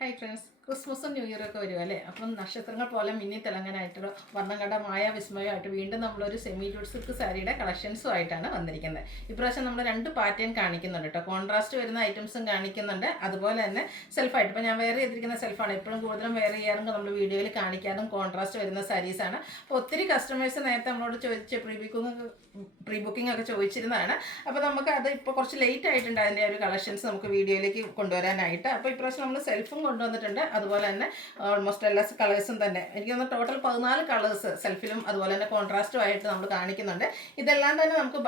Hi friends, ക്രിസ്മസും new ഇയറൊക്കെ വരുമല്ലേ. അപ്പം നക്ഷത്രങ്ങൾ പോലെ മിന്നി തിളങ്ങാനായിട്ട് വർണ്ണം കണ്ട വിസ്മയമായിട്ട് വീണ്ടും നമ്മളൊരു സെമി ജൂട്ട് സിൽക്ക് സാരിയുടെ കളക്ഷൻസും ആയിട്ടാണ് വന്നിരിക്കുന്നത്. ഇപ്രാവശ്യം നമ്മൾ രണ്ട് പാറ്റേൺ കാണിക്കുന്നുണ്ട് കേട്ടോ. കോൺട്രാസ്റ്റ് വരുന്ന ഐറ്റംസും കാണിക്കുന്നുണ്ട്, അതുപോലെ തന്നെ സെൽഫായിട്ട്. ഇപ്പോൾ ഞാൻ വെയർ ചെയ്തിരിക്കുന്ന സെൽഫാണ്. എപ്പോഴും കൂടുതലും വെയർ ചെയ്യാറുണ്ട്, നമ്മൾ വീഡിയോയിൽ കാണിക്കാറും കോൺട്രാസ്റ്റ് വരുന്ന സാരീസാണ്. അപ്പോൾ ഒത്തിരി കസ്റ്റമേഴ്സ് നേരത്തെ നമ്മളോട് ചോദിച്ച് പ്രീ ബുക്കിംഗ് ഒക്കെ ചോദിച്ചിരുന്നതാണ്. അപ്പോൾ നമുക്ക് അത് ഇപ്പോൾ കുറച്ച് ലേറ്റ് ആയിട്ടുണ്ട് അതിൻ്റെ ഒരു കളക്ഷൻസ് നമുക്ക് വീഡിയോയിലേക്ക് കൊണ്ടുവരാനായിട്ട്. അപ്പോൾ ഇപ്രാവശ്യം നമ്മൾ സെൽഫും കൊണ്ടുവന്നിട്ടുണ്ട്, അതുപോലെ തന്നെ ഓൾമോസ്റ്റ് എല്ലാ കളേഴ്സും തന്നെ. എനിക്ക് തോന്നുന്നു ടോട്ടൽ 14 കളേഴ്സ് സെൽഫിലും അതുപോലെ തന്നെ കോൺട്രാസ്റ്റും ആയിട്ട് നമ്മൾ കാണിക്കുന്നുണ്ട്. ഇതെല്ലാം തന്നെ നമുക്ക്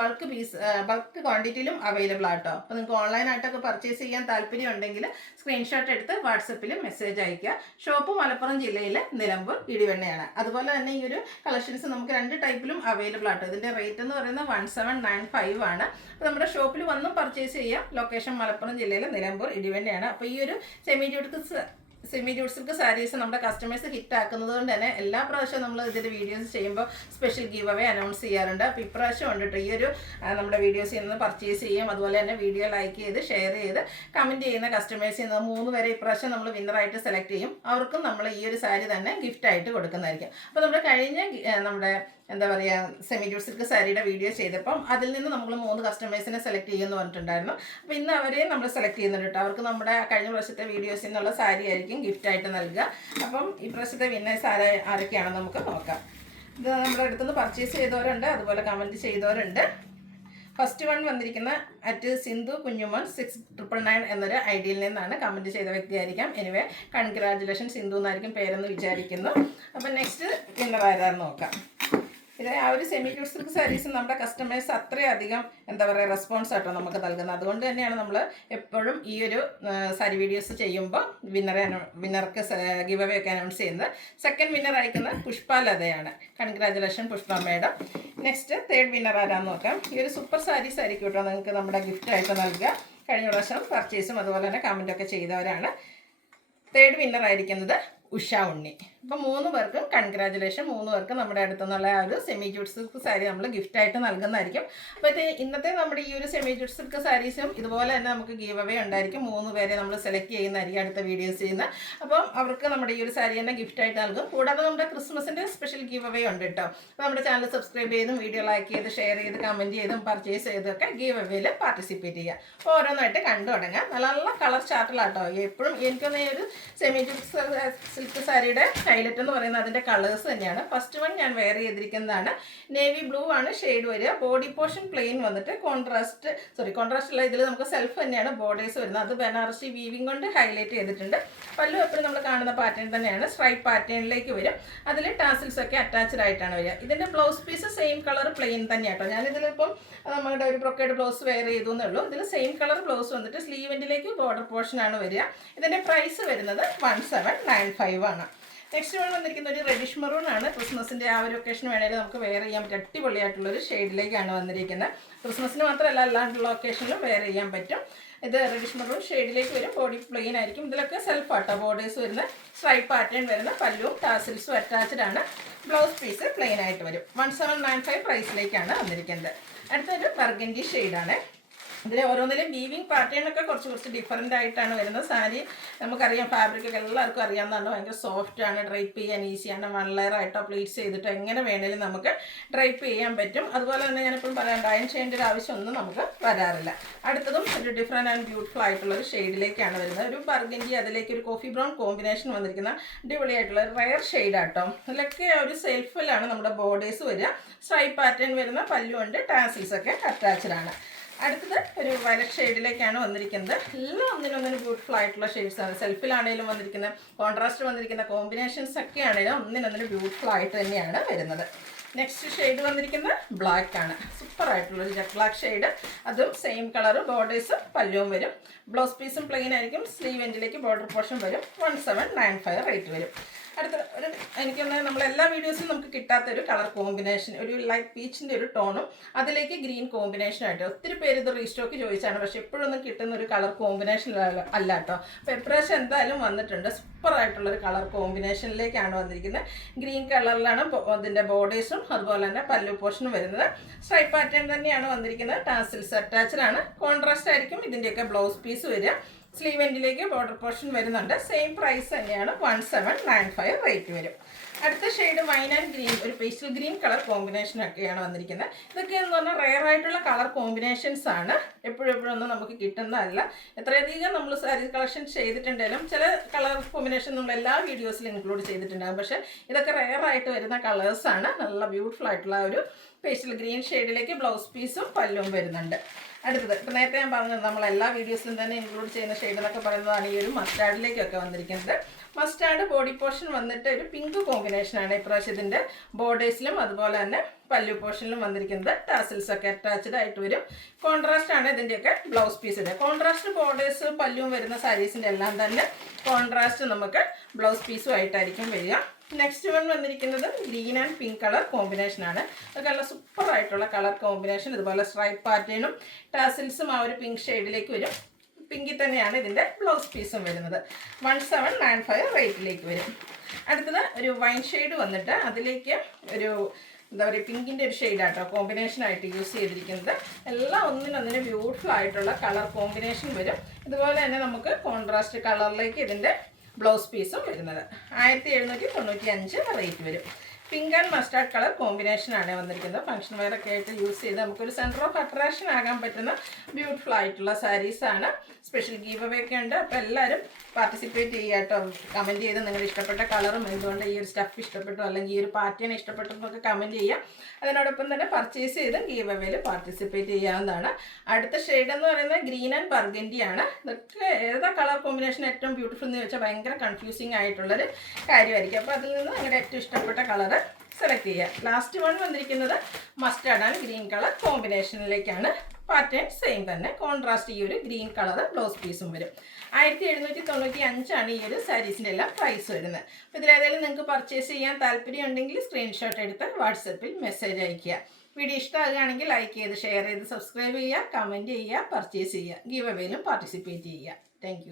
ബൾക്ക് ക്വാണ്ടിറ്റിയിലും അവൈലബിൾ ആട്ടോ. അപ്പോൾ നിങ്ങൾക്ക് ഓൺലൈനായിട്ടൊക്കെ പർച്ചേസ് ചെയ്യാൻ താല്പര്യം ഉണ്ടെങ്കിൽ സ്ക്രീൻഷോട്ട് എടുത്ത് വാട്സപ്പിൽ മെസ്സേജ് അയയ്ക്കുക. ഷോപ്പ് മലപ്പുറം ജില്ലയിലെ നിലമ്പൂർ ഇടിവണ്ണയാണ്. അതുപോലെ തന്നെ ഈ ഒരു കളക്ഷൻസ് നമുക്ക് രണ്ട് ടൈപ്പിലും അവൈലബിൾ ആട്ടോ. ഇതിൻ്റെ റേറ്റ് എന്ന് പറയുന്നത് 1795 ആണ്. അപ്പോൾ നമ്മുടെ ഷോപ്പിൽ വന്നും പർച്ചേസ് ചെയ്യാം. ലൊക്കേഷൻ മലപ്പുറം ജില്ലയിലെ നിലമ്പൂർ ഇടിവണ്ണയാണ്. അപ്പോൾ ഈ ഒരു സെമി ജൂട്ട് സിൽക്ക് സാരീസ് നമ്മുടെ കസ്റ്റമേഴ്സ് ഹിറ്റ് ആക്കുന്നത് കൊണ്ട് തന്നെ എല്ലാ പ്രാവശ്യവും നമ്മൾ ഇതിൻ്റെ വീഡിയോസ് ചെയ്യുമ്പോൾ സ്പെഷ്യൽ ഗീവ് അവേ അനൗൺസ് ചെയ്യാറുണ്ട്. അപ്പോൾ ഇപ്രാവശ്യം കണ്ടിട്ട് ഈ ഒരു നമ്മുടെ വീഡിയോസിൽ നിന്ന് പർച്ചേസ് ചെയ്യും, അതുപോലെ തന്നെ വീഡിയോ ലൈക്ക് ചെയ്ത് ഷെയർ ചെയ്ത് കമൻറ്റ് ചെയ്യുന്ന കസ്റ്റമേഴ്സിൽ നിന്ന് 3 പേരെ ഇപ്രാവശ്യം നമ്മൾ വിന്നറായിട്ട് സെലക്ട് ചെയ്യും. അവർക്കും നമ്മൾ ഈ ഒരു സാരി തന്നെ ഗിഫ്റ്റായിട്ട് കൊടുക്കുന്നതായിരിക്കും. അപ്പോൾ നമ്മുടെ കഴിഞ്ഞ നമ്മുടെ എന്താ പറയുക സെമി ജൂട്ട് സിൽക്ക് സാരിയുടെ വീഡിയോ ചെയ്തപ്പം അതിൽ നിന്ന് നമ്മൾ 3 കസ്റ്റമേഴ്സിനെ സെലക്ട് ചെയ്യുമെന്ന് പറഞ്ഞിട്ടുണ്ടായിരുന്നു. അപ്പോൾ ഇന്ന് അവരെയും നമ്മൾ സെലക്ട് ചെയ്യുന്നുണ്ട് കേട്ടോ. അവർക്ക് നമ്മുടെ കഴിഞ്ഞ പ്രാവശ്യത്തെ വീഡിയോസിൽ നിന്നുള്ള സാരി ആയിരിക്കും ഗിഫ്റ്റായിട്ട് നൽകുക. അപ്പം ഈ പ്രാവശ്യത്തെ വിന്നേഴ്സ് ആരൊക്കെയാണെന്ന് നമുക്ക് നോക്കാം. ഇത് നമ്മുടെ അടുത്തുനിന്ന് പർച്ചേസ് ചെയ്തവരുണ്ട്, അതുപോലെ കമൻറ്റ് ചെയ്തവരുണ്ട്. ഫസ്റ്റ് വൺ വന്നിരിക്കുന്ന @സിന്ധു കുഞ്ഞുമോൻ 6999 എന്നൊരു ഐഡിയിൽ നിന്നാണ്. കമൻറ്റ് ചെയ്ത വ്യക്തിയായിരിക്കാം. എനിവേ കൺഗ്രാജുലേഷൻ സിന്ധു എന്നായിരിക്കും പേരെന്ന് വിചാരിക്കുന്നു. അപ്പം നെക്സ്റ്റ് വിന്നർ ആരാന്ന് നോക്കാം. ഇത് ആ ഒരു സെമി ജൂട്ട് സിൽക്ക് സാരീസ് നമ്മുടെ കസ്റ്റമേഴ്സ് അത്രയധികം എന്താ പറയുക റെസ്പോൺസ് ആട്ടോ നമുക്ക് നൽകുന്നത്. അതുകൊണ്ട് തന്നെയാണ് നമ്മൾ എപ്പോഴും ഈ ഒരു സാരി വീഡിയോസ് ചെയ്യുമ്പോൾ വിന്നർക്ക് ഗിവ് അവേ ഒക്കെ അനൗൺസ് ചെയ്യുന്നത്. സെക്കൻഡ് വിന്നർ അയക്കുന്നത് പുഷ്പലതയാണ്. Congratulation Pushpa madam. Next third winner ആരാന്ന് നോക്കാം. ഈ ഒരു സൂപ്പർ സാരീസ് ആയിരിക്കും കേട്ടോ നിങ്ങൾക്ക് നമ്മുടെ ഗിഫ്റ്റായിട്ട് നൽകുക. കഴിഞ്ഞ പ്രാവശ്യം പർച്ചേസും അതുപോലെ തന്നെ കമൻറ്റൊക്കെ ചെയ്തവരാണ്. തേർഡ് വിന്നർ ആയിരിക്കുന്നത് ഉഷ ഉണ്ണി. അപ്പോൾ 3 പേർക്കും കൺഗ്രാജുലേഷൻ. 3 പേർക്കും നമ്മുടെ അടുത്തുനിന്നുള്ള ആ ഒരു സെമി ജൂട്ട് സിൽക്ക് സാരി നമ്മൾ ഗിഫ്റ്റായിട്ട് നൽകുന്നതായിരിക്കും. അപ്പോൾ ഇന്നത്തെ നമ്മുടെ ഈ ഒരു സെമി ജൂട്ട് സിൽക്ക് സാരീസും ഇതുപോലെ തന്നെ നമുക്ക് ഗീവ് അവേ ഉണ്ടായിരിക്കും. 3 പേരെ നമ്മൾ സെലക്ട് ചെയ്യുന്നതായിരിക്കും അടുത്ത വീഡിയോസ് ചെയ്യുന്നത്. അപ്പം അവർക്ക് നമ്മുടെ ഈ ഒരു സാരി തന്നെ ഗിഫ്റ്റായിട്ട് നൽകും. കൂടാതെ നമ്മുടെ ക്രിസ്മസിൻ്റെ സ്പെഷ്യൽ ഗീവ് അവേ ഉണ്ട് കേട്ടോ. അപ്പോൾ നമ്മുടെ ചാനൽ സബ്സ്ക്രൈബ് ചെയ്തും വീഡിയോ ലൈക്ക് ചെയ്ത് ഷെയർ ചെയ്ത് കമൻറ്റ് ചെയ്തും പർച്ചേസ് ചെയ്തൊക്കെ ഗീവ് അവയിൽ പാർട്ടിസിപ്പേറ്റ് ചെയ്യുക. അപ്പോൾ ഓരോന്നായിട്ട് കണ്ടു തുടങ്ങാം. നല്ല നല്ല കളർ ചാർട്ടിലാട്ടോ. എപ്പോഴും എനിക്കൊന്ന് ഈ ഒരു സെമി ജൂട്ട് സിൽക്ക് സാരിയുടെ ഹൈലൈറ്റ് എന്ന് പറയുന്നത് അതിൻ്റെ കളേഴ്സ് തന്നെയാണ്. ഫസ്റ്റ് വൺ ഞാൻ വെയർ ചെയ്തിരിക്കുന്നതാണ്. നേവി ബ്ലൂ ആണ് ഷെയ്ഡ് വരിക. ബോഡി പോർഷൻ പ്ലെയിൻ വന്നിട്ട് കോൺട്രാസ്റ്റ് അല്ല, ഇതിൽ നമുക്ക് സെൽഫ് തന്നെയാണ് ബോർഡേഴ്സ് വരുന്നത്. അത് ബനാറസി വീവിംഗ് കൊണ്ട് ഹൈലൈറ്റ് ചെയ്തിട്ടുണ്ട്. പല്ലു എപ്പോഴും നമ്മൾ കാണുന്ന പാറ്റേൺ തന്നെയാണ്. സ്ട്രൈപ്പ് പാറ്റേണിലേക്ക് വരും. അതിൽ ടാസിൽസ് ഒക്കെ അറ്റാച്ച്ഡ് ആയിട്ടാണ് വരിക. ഇതിൻ്റെ blouse piece same colour plain തന്നെയാട്ടോ. ഞാനിതിലിപ്പം നമ്മുടെ ഒരു ബ്രൊക്കേഡ് ബ്ലൗസ് വെയർ ചെയ്തു എന്നേ ഉള്ളൂ. ഇതിൽ സെയിം കളർ ബ്ലൗസ് വന്നിട്ട് സ്ലീവെൻറ്റിലേക്ക് ബോർഡർ പോർഷനാണ് വരിക. ഇതിൻ്റെ പ്രൈസ് വരുന്നത് 1795 ആണ്. നെക്സ്റ്റ് വൺ വന്നിരിക്കുന്ന ഒരു റെഡിഷ് മെറൂൺ ആണ്. ക്രിസ്മസിൻ്റെ ആ ഒരു ഒക്കേഷൻ വേണമെങ്കിൽ നമുക്ക് വെയർ ചെയ്യാൻ പറ്റും. അടിപൊളിയായിട്ടുള്ളൊരു ഷെയ്ഡിലേക്കാണ് വന്നിരിക്കുന്നത്. ക്രിസ്മസിന് മാത്രമല്ല അല്ലാണ്ടുള്ള ഒക്കേഷനിലും വെയർ ചെയ്യാൻ പറ്റും. ഇത് റെഡിഷ് മെറൂൺ ഷെയ്ഡിലേക്ക് വരും. ബോഡി പ്ലെയിൻ ആയിരിക്കും. ഇതിലൊക്കെ സെൽഫ് ആട്ടോ ബോർഡേഴ്സ് വരുന്ന സ്ട്രൈപ്പ് പാറ്റേൺ വരുന്ന പല്ലുവും ടാസിൽസും അറ്റാച്ച്ഡ് ആണ്. ബ്ലൗസ് പീസ് പ്ലെയിൻ ആയിട്ട് വരും. 1795 പ്രൈസിലേക്കാണ് വന്നിരിക്കുന്നത്. അടുത്തൊരു ബർഗൻഡി ഷെയ്ഡാണ്. ഇതിൽ ഓരോന്നിലും വീവിങ് പാറ്റേണൊക്കെ കുറച്ച് ഡിഫറൻ്റ് ആയിട്ടാണ് വരുന്നത്. സാരി നമുക്കറിയാം, ഫാബ്രിക്കൊക്കെ എല്ലാവർക്കും അറിയാവുന്നതാണ്. ഭയങ്കര സോഫ്റ്റാണ്, ഡ്രൈപ്പ് ചെയ്യാൻ ഈസിയാണ്. 1 ലെയർ ആയിട്ടോ പ്ലീറ്റ്സ് ചെയ്തിട്ടോ എങ്ങനെ വേണേലും നമുക്ക് ഡ്രൈപ്പ് ചെയ്യാൻ പറ്റും. അതുപോലെ തന്നെ ഞാനിപ്പോഴും പറയാം, അയൺ ചെയ്യേണ്ട ഒരു ആവശ്യമൊന്നും നമുക്ക് വരാറില്ല. അടുത്തതും ഒരു ഡിഫറെൻ്റ് ആൻഡ് ബ്യൂട്ടിഫുൾ ആയിട്ടുള്ളൊരു ഷെയ്ഡിലേക്കാണ് വരുന്നത്. ഒരു ബർഗൻഡി അതിലേക്ക് ഒരു കോഫി ബ്രൗൺ കോമ്പിനേഷൻ വന്നിരിക്കുന്ന അടിപൊളിയായിട്ടുള്ള ഒരു റയർ ഷെയ്ഡാട്ടോ. ഇതിലൊക്കെ ഒരു സെൽഫിലാണ് നമ്മുടെ ബോർഡേഴ്സ് വരിക. സ്ട്രൈപ്പ് പാറ്റേൺ വരുന്ന പല്ലുണ്ട്, ടാസിൽസൊക്കെ അറ്റാച്ച്ഡ് ആണ്. അടുത്തത് ഒരു വയലറ്റ് ഷെയ്ഡിലേക്കാണ് വന്നിരിക്കുന്നത്. എല്ലാം ഒന്നിനൊന്നിനും ബ്യൂട്ടിഫുൾ ആയിട്ടുള്ള ഷെയ്ഡ്സാണ്. സെൽഫിലാണെങ്കിലും വന്നിരിക്കുന്ന കോൺട്രാസ്റ്റ് വന്നിരിക്കുന്ന കോമ്പിനേഷൻസ് ഒക്കെ ആണെങ്കിലും ഒന്നിനൊന്നിനും ബ്യൂട്ടിഫുൾ ആയിട്ട് തന്നെയാണ് വരുന്നത്. നെക്സ്റ്റ് ഷെയ്ഡ് വന്നിരിക്കുന്നത് ബ്ലാക്ക് ആണ്. സൂപ്പർ ആയിട്ടുള്ളൊരു ജെറ്റ് ബ്ലാക്ക് ഷെയ്ഡ്. അതും സെയിം കളർ ബോർഡേഴ്സും പല്ലുവും വരും. ബ്ലൗസ് പീസും പ്ലെയിൻ ആയിരിക്കും. സ്ലീവ് എൻഡിലേക്ക് ബോർഡർ പോർഷൻ വരും. 1795 റേറ്റ് വരും. അടുത്ത ഒരു എനിക്കൊന്ന് നമ്മളെല്ലാ വീഡിയോസിലും നമുക്ക് കിട്ടാത്തൊരു കളർ കോമ്പിനേഷൻ, ഒരു ലൈറ്റ് പീച്ചിൻ്റെ ഒരു ടോണും അതിലേക്ക് ഗ്രീൻ കോമ്പിനേഷനായിട്ട് ഒത്തിരി പേര് ഇത് റീസ്റ്റോക്ക് ചോദിച്ചാണ്. പക്ഷെ എപ്പോഴൊന്നും കിട്ടുന്ന ഒരു കളർ കോമ്പിനേഷൻ അല്ല കേട്ടോ. അപ്പോൾ എപ്രാവശ്യം എന്തായാലും വന്നിട്ടുണ്ട്. സൂപ്പറായിട്ടുള്ളൊരു കളർ കോമ്പിനേഷനിലേക്കാണ് വന്നിരിക്കുന്നത്. ഗ്രീൻ കളറിലാണ് അതിൻ്റെ ബോർഡേഴ്സും അതുപോലെ തന്നെ പല്ലു പോർഷനും വരുന്നത്. സ്ട്രൈപ്പ് പാറ്റേൺ തന്നെയാണ് വന്നിരിക്കുന്നത്. ടാസിൽസ് അറ്റാച്ച്ഡ് ആണ്. കോൺട്രാസ്റ്റ് ആയിരിക്കും ഇതിൻ്റെയൊക്കെ ബ്ലൗസ് പീസ് വരിക. സ്ലീവ് എൻഡിലേക്ക് ബോർഡർ പോർഷൻ വരുന്നുണ്ട്. സെയിം പ്രൈസ് തന്നെയാണ്, 1795 റേറ്റ് വരും. അടുത്ത ഷെയ്ഡ് വൈൻ ആൻഡ് ഗ്രീൻ, ഒരു പേസ്റ്റൽ ഗ്രീൻ കളർ കോമ്പിനേഷനൊക്കെയാണ് വന്നിരിക്കുന്നത്. ഇതൊക്കെ എന്ന് പറഞ്ഞാൽ റെയർ ആയിട്ടുള്ള കളർ കോമ്പിനേഷൻസ് ആണ്, എപ്പോഴും ഒന്നും നമുക്ക് കിട്ടുന്നതല്ല. എത്രയധികം നമ്മൾ സാരി കളക്ഷൻ ചെയ്തിട്ടുണ്ടെങ്കിലും ചില കളർ കോമ്പിനേഷൻ നമ്മൾ എല്ലാ വീഡിയോസിലും ഇൻക്ലൂഡ് ചെയ്തിട്ടുണ്ടാകും. പക്ഷേ ഇതൊക്കെ റെയർ ആയിട്ട് വരുന്ന കളേഴ്സാണ്. നല്ല ബ്യൂട്ടിഫുൾ ആയിട്ടുള്ള ഒരു പേസ്റ്റൽ ഗ്രീൻ ഷെയ്ഡിലേക്ക് ബ്ലൗസ് പീസും പല്ലും വരുന്നുണ്ട്. അടുത്തത് ഇപ്പം നേരത്തെ ഞാൻ പറഞ്ഞത് നമ്മൾ എല്ലാ വീഡിയോസിലും തന്നെ ഇൻക്ലൂഡ് ചെയ്യുന്ന ഷെയ്ഡ് എന്നൊക്കെ പറയുന്നതാണ് ഈ ഒരു മസ്റ്റാർഡിലേക്കൊക്കെ വന്നിരിക്കുന്നത്. മസ്റ്റാർഡ് ബോഡി പോർഷൻ വന്നിട്ട് ഒരു പിങ്ക് കോമ്പിനേഷനാണ് ഇപ്രാവശ്യം ഇതിൻ്റെ ബോർഡേഴ്സിലും അതുപോലെ തന്നെ പല്ലു പോർഷനിലും വന്നിരിക്കുന്നത്. ടാസിൽസ് ഒക്കെ അറ്റാച്ച്ഡ് ആയിട്ട് വരും. കോൺട്രാസ്റ്റ് ആണ് ഇതിൻ്റെയൊക്കെ ബ്ലൗസ് പീസിൻ്റെ. കോൺട്രാസ്റ്റ് ബോർഡേഴ്സ് പല്ലും വരുന്ന സാരീസിൻ്റെ എല്ലാം തന്നെ കോൺട്രാസ്റ്റ് നമുക്ക് ബ്ലൗസ് പീസും ആയിട്ടായിരിക്കും വരിക. നെക്സ്റ്റ് വൺ വന്നിരിക്കുന്നത് ഗ്രീൻ ആൻഡ് പിങ്ക് കളർ കോമ്പിനേഷനാണ്. അതൊക്കെ നല്ല സൂപ്പർ ആയിട്ടുള്ള കളർ കോമ്പിനേഷൻ. ഇതുപോലെ സ്ട്രൈപ്പ് പാറ്റേണും ടാസിൽസും ആ ഒരു പിങ്ക് ഷെയ്ഡിലേക്ക് വരും. പിങ്കിൽ തന്നെയാണ് ഇതിൻ്റെ ബ്ലൗസ് പീസും വരുന്നത്. 1795 റേറ്റിലേക്ക് വരും. അടുത്തത് ഒരു വൈൻ ഷെയ്ഡ് വന്നിട്ട് അതിലേക്ക് ഒരു എന്താ പറയുക പിങ്കിൻ്റെ ഒരു ഷെയ്ഡാട്ടോ കോമ്പിനേഷനായിട്ട് യൂസ് ചെയ്തിരിക്കുന്നത്. എല്ലാം ഒന്നിനൊന്നിന് ബ്യൂട്ടിഫുൾ ആയിട്ടുള്ള കളർ കോമ്പിനേഷൻ വരും. ഇതുപോലെ തന്നെ നമുക്ക് കോൺട്രാസ്റ്റ് കളറിലേക്ക് ഇതിൻ്റെ ബ്ലൗസ് പീസും വരുന്നത്. 1795 റേറ്റ് വരും. പിങ്ക് ആൻഡ് മസ്റ്റാർഡ് കളർ കോമ്പിനേഷനാണ് വന്നിരിക്കുന്നത്. ഫംഗ്ഷൻ വെയർ ഒക്കെ ആയിട്ട് യൂസ് ചെയ്ത് നമുക്കൊരു സെൻറ്റർ ഓഫ് അട്രാക്ഷൻ ആകാൻ പറ്റുന്ന ബ്യൂട്ടിഫുൾ ആയിട്ടുള്ള സാരീസാണ്. സ്പെഷ്യൽ ഗീവ് അവേ ഒക്കെ ഉണ്ട്. അപ്പോൾ എല്ലാവരും പാർട്ടിസിപ്പേറ്റ് ചെയ്യുക കേട്ടോ. കമൻറ്റ് ചെയ്ത് നിങ്ങളുടെ ഇഷ്ടപ്പെട്ട കളറും എന്തുകൊണ്ട് ഈ ഒരു സ്റ്റഫ് ഇഷ്ടപ്പെട്ടു അല്ലെങ്കിൽ ഈ ഒരു പാറ്റേൺ ഇഷ്ടപ്പെട്ടു എന്നൊക്കെ കമൻറ്റ് ചെയ്യുക. അതിനോടൊപ്പം തന്നെ പർച്ചേസ് ചെയ്ത് ഗീവ് അവേയിൽ പാർട്ടിസിപ്പേറ്റ് ചെയ്യാവുന്നതാണ്. അടുത്ത ഷെയ്ഡ് എന്ന് പറയുന്നത് ഗ്രീൻ ആൻഡ് ബർഗൻഡി ആണ്. ഇതൊക്കെ ഏതാ കളർ കോമ്പിനേഷൻ ഏറ്റവും ബ്യൂട്ടിഫുൾ എന്ന് വെച്ചാൽ ഭയങ്കര കൺഫ്യൂസിങ് ആയിട്ടുള്ളൊരു കാര്യമായിരിക്കും. അപ്പോൾ അതിൽ നിന്ന് നിങ്ങളുടെ ഏറ്റവും ഇഷ്ടപ്പെട്ട കളറ് സെലക്ട് ചെയ്യുക. ലാസ്റ്റ് വൺ വന്നിരിക്കുന്നത് മസ്റ്റാർഡ് ആൻഡ് ഗ്രീൻ കളർ കോമ്പിനേഷനിലേക്കാണ്. പാറ്റേൺ സെയിം തന്നെ, കോൺട്രാസ്റ്റ് ഈ ഒരു ഗ്രീൻ കളർ ബ്ലൗസ് പീസും വരും. 1795 ഈ ഒരു സാരീസിൻ്റെ എല്ലാം പ്രൈസ് വരുന്നത്. അപ്പോൾ ഇതിലേതായാലും നിങ്ങൾക്ക് പർച്ചേസ് ചെയ്യാൻ താല്പര്യം ഉണ്ടെങ്കിൽ സ്ക്രീൻഷോട്ട് എടുത്ത് വാട്സപ്പിൽ മെസ്സേജ് അയയ്ക്കുക. വീഡിയോ ഇഷ്ടമാകുകയാണെങ്കിൽ ലൈക്ക് ചെയ്ത് ഷെയർ ചെയ്ത് സബ്സ്ക്രൈബ് ചെയ്യുക, കമൻറ്റ് ചെയ്യുക, പർച്ചേസ് ചെയ്യുക, ഗീവ് അവേയിലും പാർട്ടിസിപ്പേറ്റ് ചെയ്യുക. താങ്ക്